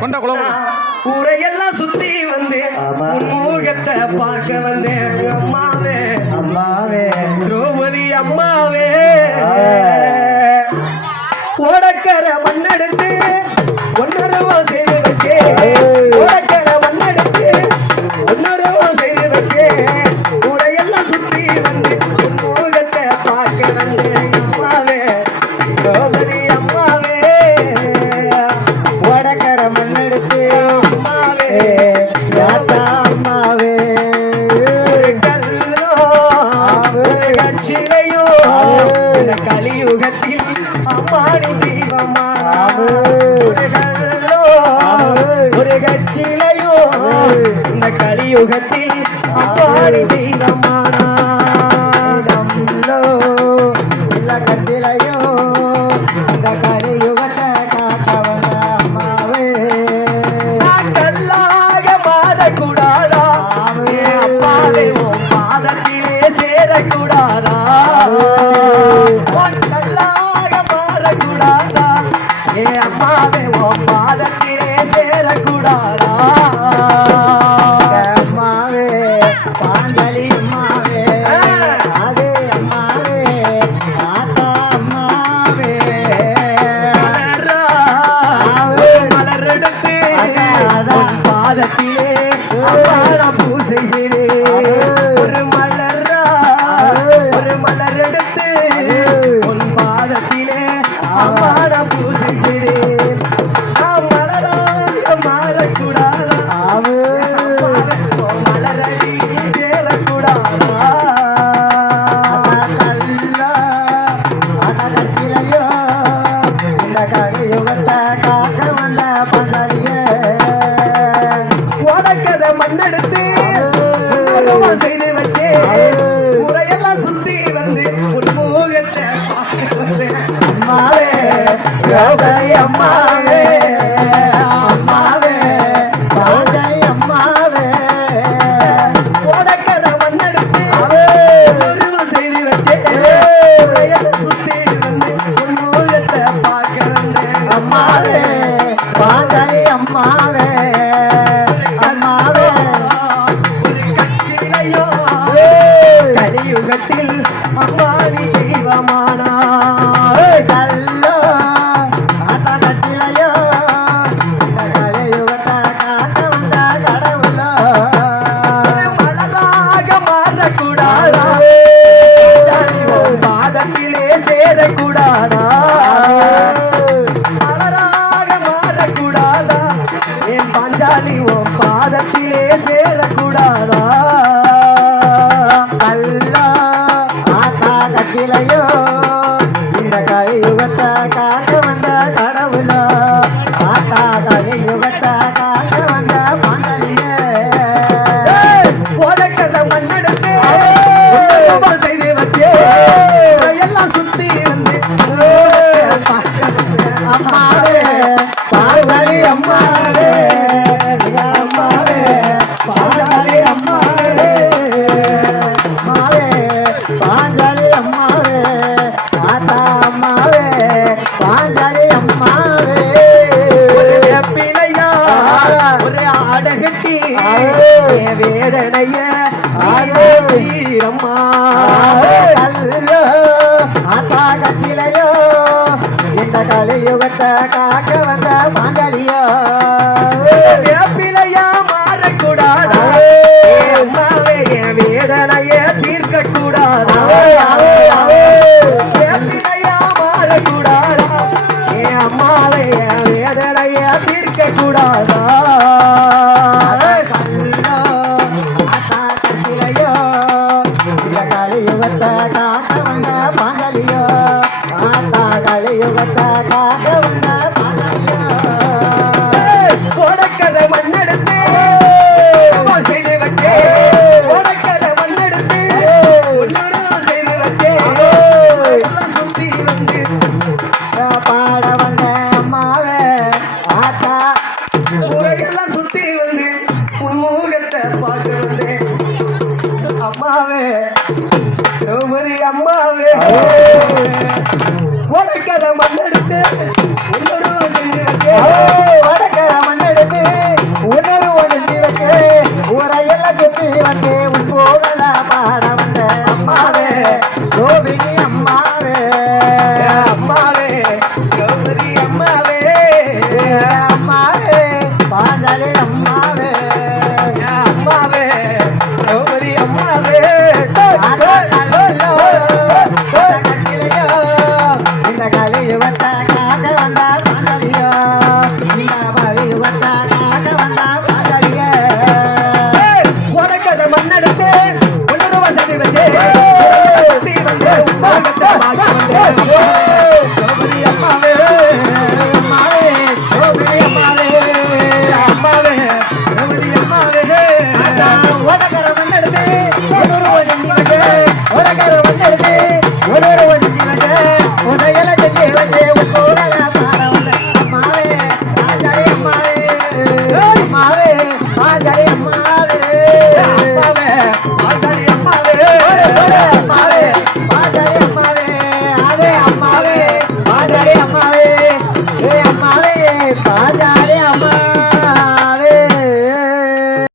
கொண்டா குழம்பு ஊரையெல்லாம் சுத்தி வந்து முகத்தை பார்க்க வந்தேன் அம்மாவே. அம்மாவே. திரௌபதி அம்மாவே. ஓடக்கரை மண்ணெடுத்து ஒன்னரை மாசம் உலகத்தில் அம்மாடி தெய்வமா? ஒரு கல்லோ ஒரு கட்சியிலையோ இந்த கலியுகத்தில் அம்மாடி தெய்வமானா? இல்ல கட்சியிலையோ செய்கிறே ஒரு மலரா ஒரு மலர் எடுத்து உன் பாதத்திலே அம்மான பூஜை செய்தேன். மலரா மாறக்கூடாதா? மலரடி சேரக்கூடாதா? யுகத்தை காக்க வந்த பந்தலியே கதையம்மா இலையோ இந்த கலியுகத்தை காக்க வந்த கடவுளோ பார்த்தா கலியுகத்தை காக்க வந்த மணலியே போடக்கடல மண்ணெடுத்து செய்து அம்மாவே பார்வதி அம்மாவே அம்மாவே பார்வதி கலையுகத்த காக்க வந்த மாங்கலியோ வேப்பிலையா மாறக்கூடாதா அம்மாவே என் வேதனைய தீர்க்க கூடாதா வேப்பிலையா மாறக்கூடாதா என் அம்மாவே என் வேதனைய தீர்க்க கூடாதா வடக்கர மண்ணெடுத்து உணர்வு செய்து வடக்கர மண்ணெடுத்து உணர்வு ஒதுங்கி வைக்க ஊரையெல்லாம் சுத்தி வந்து உன் போகலாம் பாட வந்த அம்மாவே கோவிலி